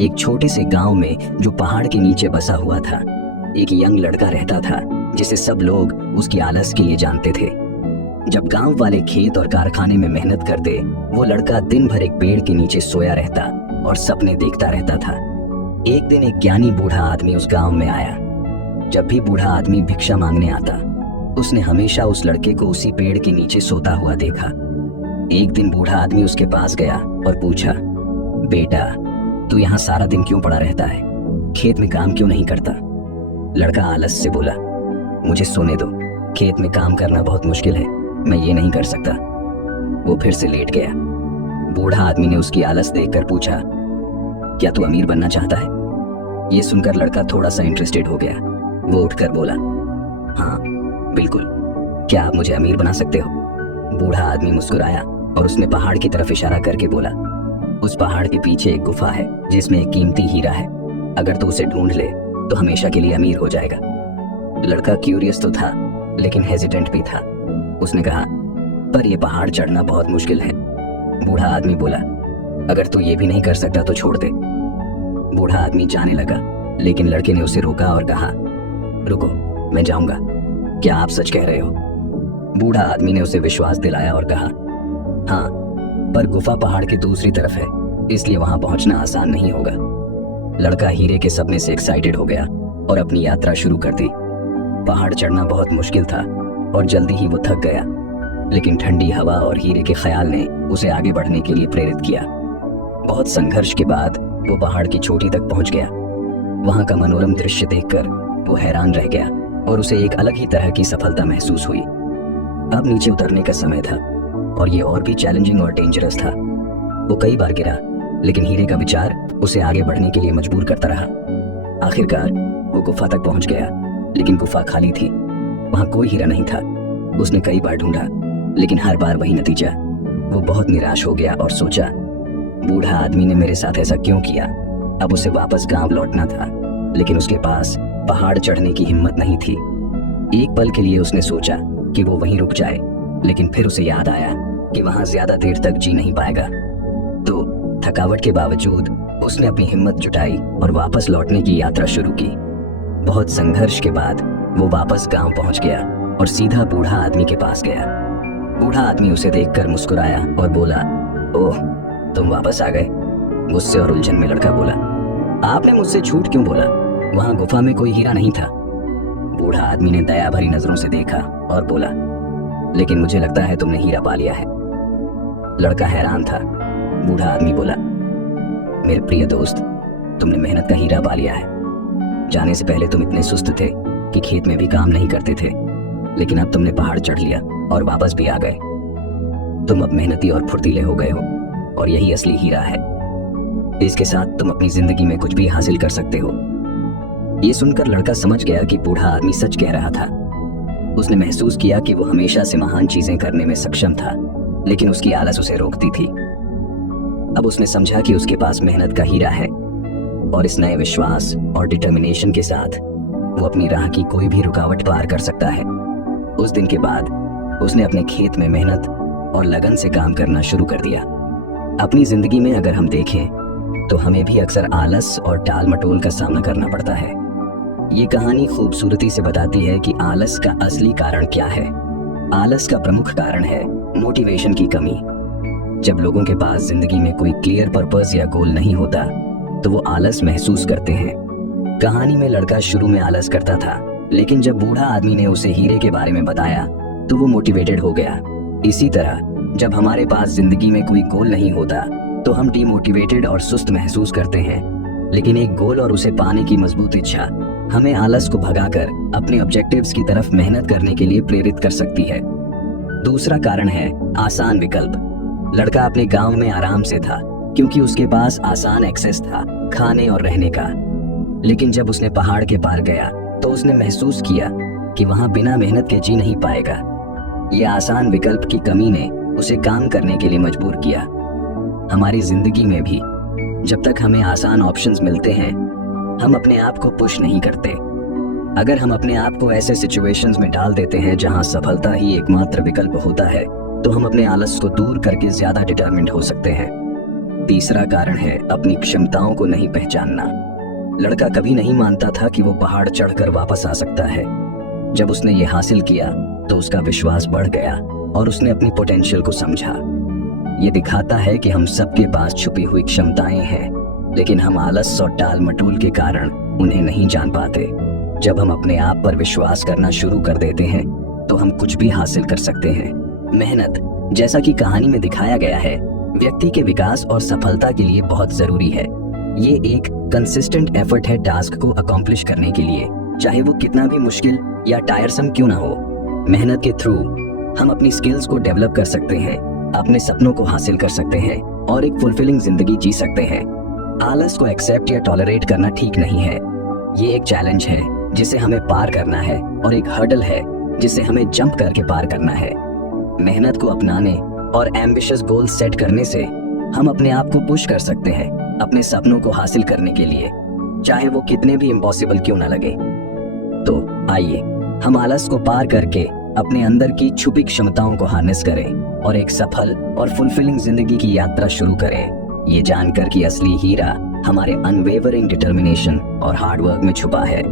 एक छोटे से गांव में जो पहाड़ के नीचे बसा हुआ था, एक यंग लड़का रहता था जिसे सब लोग उसकी आलस के लिए जानते थे। जब गांव वाले खेत और कारखाने में मेहनत करते, वो लड़का दिन भर एक पेड़ के नीचे सोया रहता और सपने देखता रहता था। एक दिन एक ज्ञानी बूढ़ा आदमी उस गांव में आया। जब भी बूढ़ा आदमी भिक्षा मांगने आता, उसने हमेशा उस लड़के को उसी पेड़ के नीचे सोता हुआ देखा। एक दिन बूढ़ा आदमी उसके पास गया और पूछा, बेटा, तू यहाँ सारा दिन क्यों पड़ा रहता है? खेत में काम क्यों नहीं करता? लड़का आलस से बोला, मुझे सोने दो, खेत में काम करना बहुत मुश्किल है, मैं ये नहीं कर सकता। वो फिर से लेट गया। बूढ़ा आदमी ने उसकी आलस देखकर पूछा, क्या तू अमीर बनना चाहता है? ये सुनकर लड़का थोड़ा सा इंटरेस्टेड हो गया। वो उठकर बोला, हाँ बिल्कुल, क्या आप मुझे अमीर बना सकते हो? बूढ़ा आदमी मुस्कुराया और उसने पहाड़ की तरफ इशारा करके बोला, उस पहाड़ के पीछे एक गुफा है जिसमें एक कीमती हीरा है। अगर तू उसे ढूंढ ले तो हमेशा के लिए अमीर हो जाएगा। लड़का क्यूरियस तो था लेकिन हेजिटेंट भी था। उसने कहा, पर यह पहाड़ चढ़ना बहुत मुश्किल है। बूढ़ा आदमी बोला, अगर तू ये भी नहीं कर सकता तो छोड़ दे। बूढ़ा आदमी जाने लगा, लेकिन लड़के ने उसे रोका और कहा, रुको, मैं जाऊंगा, क्या आप सच कह रहे हो? बूढ़ा आदमी ने उसे विश्वास दिलाया और कहा, हाँ, पर गुफा पहाड़ की दूसरी तरफ है, इसलिए वहां पहुंचना आसान नहीं होगा। लड़का हीरे के सपने से एक्साइटेड हो गया और अपनी यात्रा शुरू कर दी। पहाड़ चढ़ना बहुत मुश्किल था और जल्दी ही वो थक गया, लेकिन ठंडी हवा और हीरे के ख्याल ने उसे आगे बढ़ने के लिए प्रेरित किया। बहुत संघर्ष के बाद वो पहाड़ की चोटी तक पहुंच गया। वहां का मनोरम दृश्य देखकर वो हैरान रह गया और उसे एक अलग ही तरह की सफलता महसूस हुई। अब नीचे उतरने का समय था और ये और भी चैलेंजिंग और डेंजरस था। वो कई बार गिरा, लेकिन हीरे का विचार उसे आगे बढ़ने के लिए मजबूर करता रहा। आखिरकार वो गुफा तक पहुंच गया, लेकिन गुफा खाली थी, वहां कोई हीरा नहीं था। उसने कई बार ढूंढा, लेकिन हर बार वही नतीजा। वो बहुत निराश हो गया और सोचा, बूढ़ा आदमी ने मेरे साथ ऐसा क्यों किया? अब उसे वापस गांव लौटना था, लेकिन उसके पास पहाड़ चढ़ने की हिम्मत नहीं थी। एक पल के लिए उसने सोचा कि वो वहीं रुक जाए, लेकिन फिर उसे याद आया कि वहां ज्यादा देर तक जी नहीं पाएगा। तो थकावट के बावजूद उसने अपनी हिम्मत जुटाई और वापस लौटने की यात्रा शुरू की। बहुत संघर्ष के बाद वो वापस गांव पहुंच गया और सीधा बूढ़ा आदमी के पास गया। बूढ़ा आदमी उसे देखकर मुस्कुराया और बोला, ओह, तुम वापस आ गए? गुस्से और उलझन में लड़का बोला, आपने मुझसे झूठ क्यों बोला? वहां गुफा में कोई हीरा नहीं था। बूढ़ा आदमी ने दया भरी नजरों से देखा और बोला, लेकिन मुझे लगता है तुमने हीरा पा लिया है। लड़का हैरान था। बूढ़ा आदमी बोला, मेरे प्रिय दोस्त, तुमने मेहनत का हीरा पा लिया है। जाने से पहले तुम इतने सुस्त थे कि खेत में भी काम नहीं करते थे, लेकिन अब तुमने पहाड़ चढ़ लिया और वापस भी आ गए। तुम अब मेहनती और फुर्तीले हो गए हो, और यही असली हीरा है। इसके साथ तुम अपनी जिंदगी में कुछ भी हासिल कर सकते हो। ये सुनकर लड़का समझ गया कि बूढ़ा आदमी सच कह रहा था। उसने महसूस किया कि वो हमेशा से महान चीजें करने में सक्षम था, लेकिन उसकी आलस उसे रोकती थी। अब उसने समझा कि उसके पास मेहनत का हीरा है, और इस नए विश्वास और डिटर्मिनेशन के साथ वो अपनी राह की कोई भी रुकावट पार कर सकता है। उस दिन के बाद उसने अपने खेत में मेहनत और लगन से काम करना शुरू कर दिया। अपनी जिंदगी में अगर हम देखें तो हमें भी अक्सर आलस और टाल मटोल का सामना करना पड़ता है। ये कहानी खूबसूरती से बताती है कि आलस का असली कारण क्या है। आलस का प्रमुख कारण है मोटिवेशन की कमी। जब लोगों के पास जिंदगी में कोई क्लियर पर्पस या गोल नहीं होता तो वो आलस महसूस करते हैं। कहानी में लड़का शुरू में आलस करता था, लेकिन जब बूढ़ा आदमी ने उसे हीरे के बारे में बताया तो वो मोटिवेटेड हो गया। इसी तरह जब हमारे पास जिंदगी में कोई गोल नहीं होता तो हम डिमोटिवेटेड और सुस्त महसूस करते हैं, लेकिन एक गोल और उसे पाने की मजबूत इच्छा हमें आलस को भगाकर अपने ऑब्जेक्टिव्स की तरफ मेहनत करने के लिए प्रेरित कर सकती है। दूसरा कारण है आसान विकल्प। लड़का अपने गांव में आराम से था क्योंकि उसके पास आसान एक्सेस था खाने और रहने का, लेकिन जब उसने पहाड़ के पार गया तो उसने महसूस किया कि वहां बिना मेहनत के जी नहीं पाएगा। ये आसान विकल्प की कमी ने उसे काम करने के लिए मजबूर किया। हमारी जिंदगी में भी जब तक हमें आसान ऑप्शंस मिलते हैं, हम अपने आप को पुश नहीं करते। अगर हम अपने आप को ऐसे सिचुएशंस में डाल देते हैं जहां सफलता ही एकमात्र विकल्प होता है, तो हम अपने आलस को दूर करके ज्यादा डिटरमिन्ड हो सकते हैं। तीसरा कारण है अपनी क्षमताओं को नहीं पहचानना। लड़का कभी नहीं मानता था कि वो पहाड़ चढ़कर वापस आ सकता है। जब उसने ये हासिल किया तो उसका विश्वास बढ़ गया और उसने अपनी पोटेंशियल को समझा। ये दिखाता है कि हम सबके पास छुपी हुई क्षमताएं हैं, लेकिन हम आलस और टाल मटोल के कारण उन्हें नहीं जान पाते। जब हम अपने आप पर विश्वास करना शुरू कर देते हैं तो हम कुछ भी हासिल कर सकते हैं। मेहनत, जैसा कि कहानी में दिखाया गया है, व्यक्ति के विकास और सफलता के लिए बहुत जरूरी है। ये एक कंसिस्टेंट एफर्ट है टास्क को अकॉम्प्लिश करने के लिए, चाहे वो कितना भी मुश्किल या टायरसम क्यों ना हो। मेहनत के थ्रू हम अपनी स्किल्स को डेवलप कर सकते हैं, अपने सपनों को हासिल कर सकते हैं और एक फुलफिलिंग जिंदगी जी सकते हैं। आलस को एक्सेप्ट या टॉलरेट करना ठीक नहीं है। ये एक चैलेंज है जिसे हमें पार करना है और एक हर्डल है जिसे हमें जंप करके पार करना है। मेहनत को अपनाने और एम्बिशियस गोल सेट करने से हम अपने आप को पुश कर सकते हैं अपने सपनों को हासिल करने के लिए, चाहे वो कितने भी इम्पॉसिबल क्यों ना लगे। तो आइए हम आलस को पार करके अपने अंदर की छुपी क्षमताओं को हार्नेस करें और एक सफल और फुलफिलिंग जिंदगी की यात्रा शुरू करें, ये जानकर कि असली हीरा हमारे अनवेवरिंग डिटर्मिनेशन और हार्डवर्क में छुपा है।